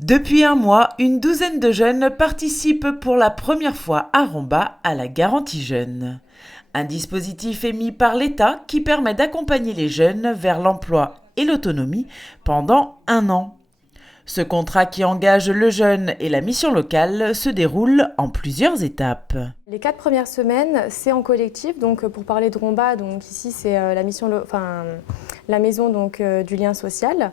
Depuis un mois, une douzaine de jeunes participent pour la première fois à Romba à la Garantie Jeunes. Un dispositif émis par l'État qui permet d'accompagner les jeunes vers l'emploi et l'autonomie pendant un an. Ce contrat qui engage le jeune et la mission locale se déroule en plusieurs étapes. Les 4 premières semaines, c'est en collectif. Donc, pour parler de Romba, donc ici c'est la maison du lien social.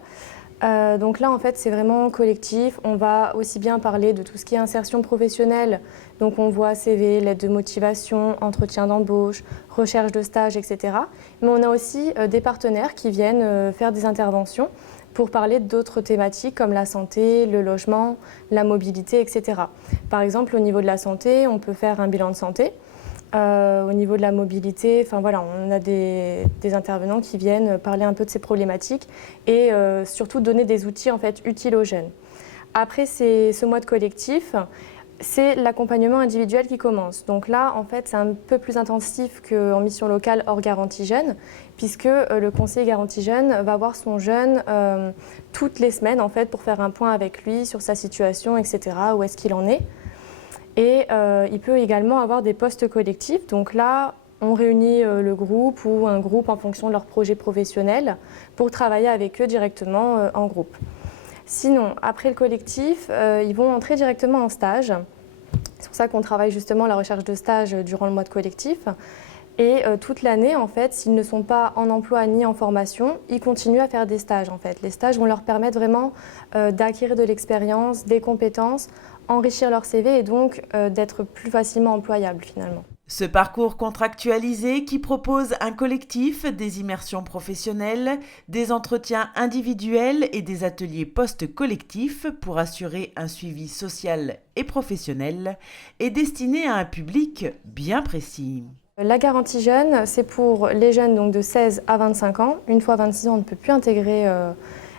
Donc là, en fait, c'est vraiment collectif. On va aussi bien parler de tout ce qui est insertion professionnelle. Donc on voit CV, lettre de motivation, entretien d'embauche, recherche de stage, etc. Mais on a aussi des partenaires qui viennent faire des interventions pour parler d'autres thématiques comme la santé, le logement, la mobilité, etc. Par exemple, au niveau de la santé, on peut faire un bilan de santé. Au niveau de la mobilité, on a des intervenants qui viennent parler un peu de ces problématiques et surtout donner des outils en fait, utiles aux jeunes. Après ce mois de collectif, c'est l'accompagnement individuel qui commence. Donc là, en fait, c'est un peu plus intensif qu'en mission locale hors garantie jeune, puisque le conseiller garantie jeune va voir son jeune toutes les semaines en fait, pour faire un point avec lui sur sa situation, etc., où est-ce qu'il en est. Et il peut également avoir des postes collectifs. Donc là, on réunit le groupe ou un groupe en fonction de leur projet professionnel pour travailler avec eux directement en groupe. Sinon, après le collectif, ils vont entrer directement en stage. C'est pour ça qu'on travaille justement la recherche de stage durant le mois de collectif. Et toute l'année, en fait, s'ils ne sont pas en emploi ni en formation, ils continuent à faire des stages. En fait. Les stages vont leur permettre vraiment d'acquérir de l'expérience, des compétences, enrichir leur CV et donc d'être plus facilement employables finalement. Ce parcours contractualisé qui propose un collectif, des immersions professionnelles, des entretiens individuels et des ateliers post-collectifs pour assurer un suivi social et professionnel est destiné à un public bien précis. La garantie jeune, c'est pour les jeunes donc, de 16 à 25 ans. Une fois 26 ans, on ne peut plus intégrer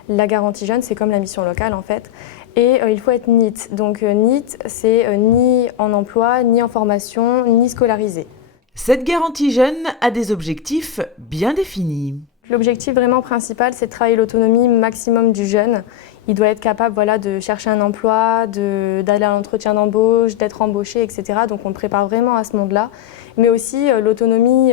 la garantie jeune, c'est comme la mission locale en fait. Et il faut être NEET. Donc NEET, c'est ni en emploi, ni en formation, ni scolarisé. Cette garantie jeune a des objectifs bien définis. L'objectif vraiment principal, c'est de travailler l'autonomie maximum du jeune. Il doit être capable de chercher un emploi, d'aller à l'entretien d'embauche, d'être embauché, etc. Donc on le prépare vraiment à ce monde-là. Mais aussi l'autonomie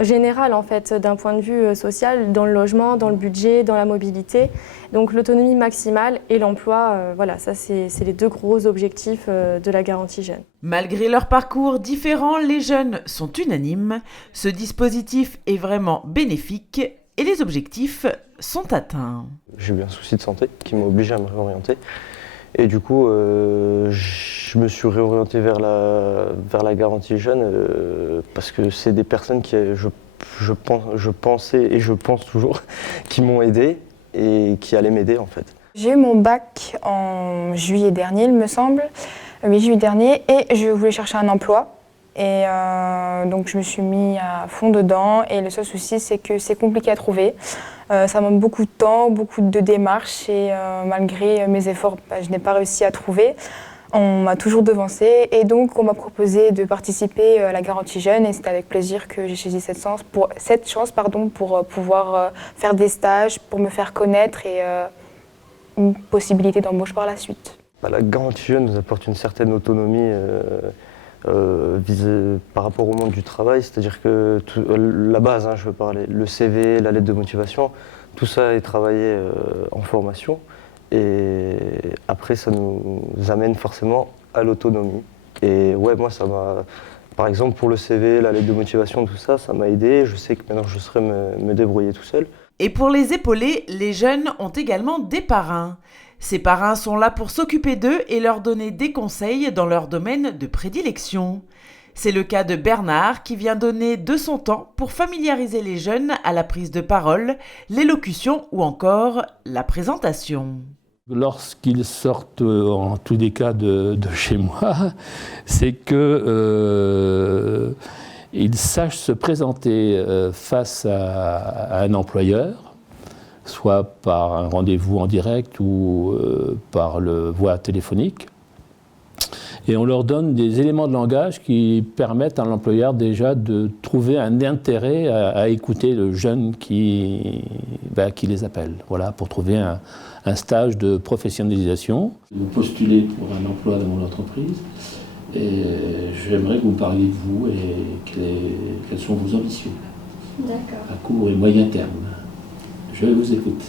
générale en fait, d'un point de vue social, dans le logement, dans le budget, dans la mobilité. Donc l'autonomie maximale et l'emploi, ça c'est les deux gros objectifs de la garantie jeune. Malgré leur parcours différents, les jeunes sont unanimes. Ce dispositif est vraiment bénéfique et les objectifs sont atteints. J'ai eu un souci de santé qui m'a obligé à me réorienter. Et du coup, je me suis réorienté vers la garantie jeune parce que c'est des personnes qui, je pensais et je pense toujours, qui m'ont aidé et qui allaient m'aider en fait. J'ai eu mon bac en juillet dernier, il me semble, juillet dernier, et je voulais chercher un emploi. Et donc je me suis mis à fond dedans et le seul souci c'est que c'est compliqué à trouver. Ça demande beaucoup de temps, beaucoup de démarches et malgré mes efforts, je n'ai pas réussi à trouver. On m'a toujours devancé et donc on m'a proposé de participer à la garantie jeune et c'est avec plaisir que j'ai saisi cette chance pour pouvoir faire des stages, pour me faire connaître et une possibilité d'embauche par la suite. La garantie jeune nous apporte une certaine autonomie par rapport au monde du travail, c'est-à-dire que la base, je veux parler, le CV, la lettre de motivation, tout ça est travaillé en formation et après ça nous amène forcément à l'autonomie. Et ouais, moi ça m'a, par exemple pour le CV, la lettre de motivation, tout ça, ça m'a aidé, je sais que maintenant je saurais me débrouiller tout seul. Et pour les épauler, les jeunes ont également des parrains. Ces parrains sont là pour s'occuper d'eux et leur donner des conseils dans leur domaine de prédilection. C'est le cas de Bernard qui vient donner de son temps pour familiariser les jeunes à la prise de parole, l'élocution ou encore la présentation. Lorsqu'ils sortent, en tous les cas, de chez moi, c'est que ils sachent se présenter face à un employeur, soit par un rendez-vous en direct ou par le voie téléphonique, Et on leur donne des éléments de langage qui permettent à l'employeur déjà de trouver un intérêt à écouter le jeune qui les appelle, voilà, pour trouver un stage de professionnalisation. Vous postulez pour un emploi dans mon entreprise et j'aimerais que vous me parliez de vous et quelles sont vos ambitions. D'accord. À court et moyen terme. Je vous écoute.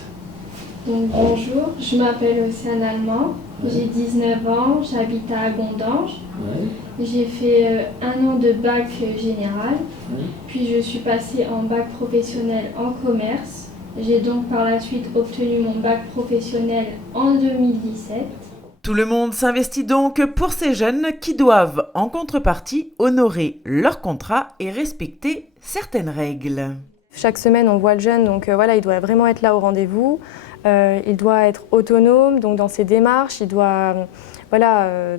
Donc bonjour, je m'appelle Océane Allemand, j'ai 19 ans, j'habite à Gondange. J'ai fait 1 an de bac général, puis je suis passée en bac professionnel en commerce. J'ai donc par la suite obtenu mon bac professionnel en 2017. Tout le monde s'investit donc pour ces jeunes qui doivent, en contrepartie, honorer leur contrat et respecter certaines règles. Chaque semaine, on voit le jeune, donc voilà, il doit vraiment être là au rendez-vous. Il doit être autonome, donc dans ses démarches, il doit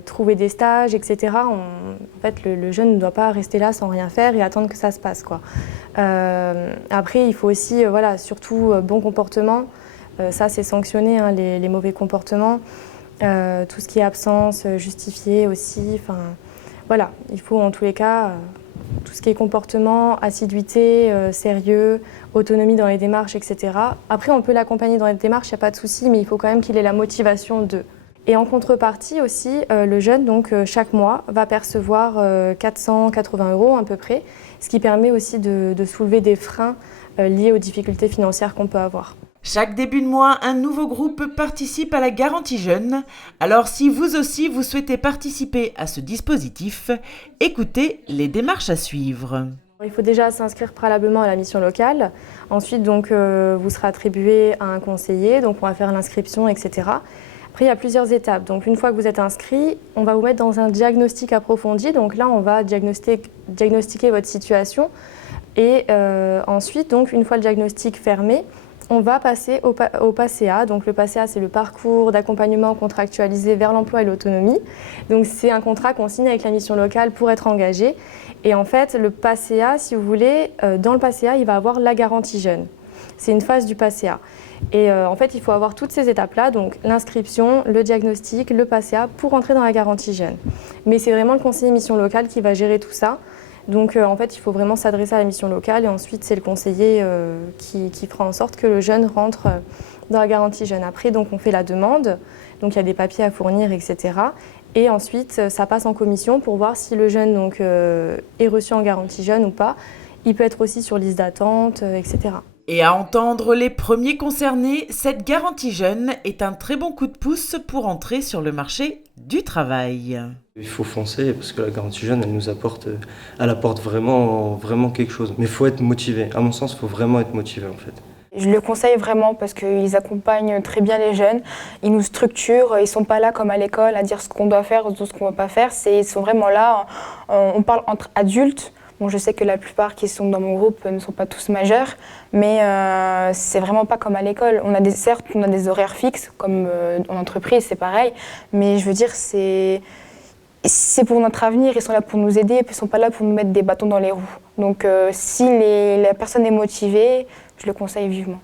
trouver des stages, etc. En fait, le jeune ne doit pas rester là sans rien faire et attendre que ça se passe, quoi. Après, il faut aussi, surtout bon comportement. Ça, c'est sanctionné, hein, les mauvais comportements. Tout ce qui est absence justifiée aussi. Voilà, il faut en tous les cas tout ce qui est comportement, assiduité, sérieux, autonomie dans les démarches, etc. Après, on peut l'accompagner dans les démarches, il n'y a pas de souci, mais il faut quand même qu'il ait la motivation de. Et en contrepartie aussi, le jeune, donc, chaque mois, va percevoir 480 € à peu près, ce qui permet aussi de soulever des freins liés aux difficultés financières qu'on peut avoir. Chaque début de mois, un nouveau groupe participe à la garantie jeune. Alors si vous aussi vous souhaitez participer à ce dispositif, écoutez les démarches à suivre. Il faut déjà s'inscrire préalablement à la mission locale. Ensuite, donc, vous serez attribué à un conseiller, donc on va faire l'inscription, etc. Après, il y a plusieurs étapes. Donc une fois que vous êtes inscrit, on va vous mettre dans un diagnostic approfondi. Donc là, on va diagnostiquer votre situation. Et ensuite, donc, une fois le diagnostic fermé, on va passer au PACEA. Donc le PACEA, c'est le parcours d'accompagnement contractualisé vers l'emploi et l'autonomie. Donc c'est un contrat qu'on signe avec la mission locale pour être engagé. Et en fait, le PACEA, si vous voulez, dans le PACEA, il va avoir la garantie jeune. C'est une phase du PACEA. Et en fait, il faut avoir toutes ces étapes-là, donc l'inscription, le diagnostic, le PACEA, pour entrer dans la garantie jeune. Mais c'est vraiment le conseiller mission locale qui va gérer tout ça. Donc en fait, il faut vraiment s'adresser à la mission locale et ensuite c'est le conseiller qui fera en sorte que le jeune rentre dans la garantie jeune. Après, donc, on fait la demande, donc il y a des papiers à fournir, etc. Et ensuite, ça passe en commission pour voir si le jeune donc, est reçu en garantie jeune ou pas. Il peut être aussi sur liste d'attente, etc. Et à entendre les premiers concernés, cette garantie jeune est un très bon coup de pouce pour entrer sur le marché du travail. Il faut foncer parce que la garantie jeune, elle apporte vraiment quelque chose. Mais il faut être motivé. À mon sens, il faut vraiment être motivé en fait. Je le conseille vraiment parce qu'ils accompagnent très bien les jeunes, ils nous structurent, ils ne sont pas là comme à l'école à dire ce qu'on doit faire ou ce qu'on ne va pas faire. Ils sont vraiment là, on parle entre adultes. Bon, je sais que la plupart qui sont dans mon groupe ne sont pas tous majeurs, mais c'est vraiment pas comme à l'école. Certes, on a des horaires fixes, comme en entreprise, c'est pareil, mais je veux dire, c'est pour notre avenir, ils sont là pour nous aider, et puis ils ne sont pas là pour nous mettre des bâtons dans les roues. Donc si la personne est motivée, je le conseille vivement.